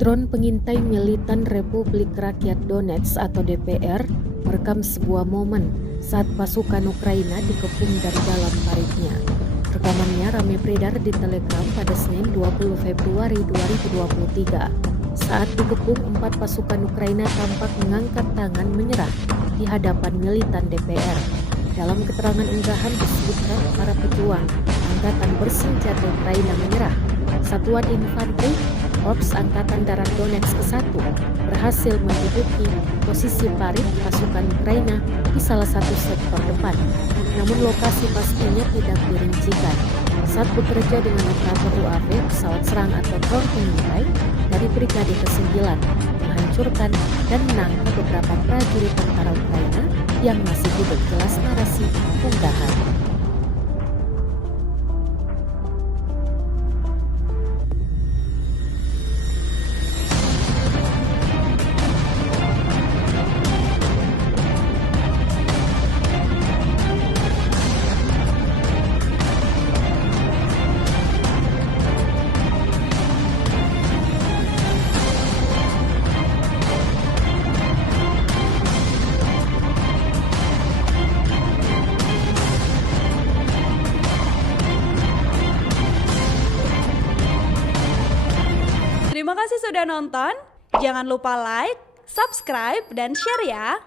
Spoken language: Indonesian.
Drone pengintai militan Republik Rakyat Donetsk atau DPR merekam sebuah momen saat pasukan Ukraina dikepung dari dalam paritnya. Rekamannya ramai beredar di Telegram pada Senin 20 Februari 2023. Saat dikepung, 4 pasukan Ukraina tampak mengangkat tangan menyerah di hadapan militan DPR. Dalam keterangan unggahan disebutkan para pejuang Angkatan Bersenjata Ukraina menyerah. Satuan Infanteri Korps Angkatan Darat Donetsk ke-1 berhasil menduduki posisi parit pasukan Ukraina di salah satu sektor depan. Namun lokasi pastinya tidak dirincikan. Saat bekerja dengan operator UAV, pesawat serang atau drone pengintai dari Brigade ke-9 menghancurkan dan menangkap beberapa prajurit tentara Ukraina yang masih hidup. Jelas narasi unggahan. Terima kasih sudah nonton. Jangan lupa like, subscribe, dan share ya.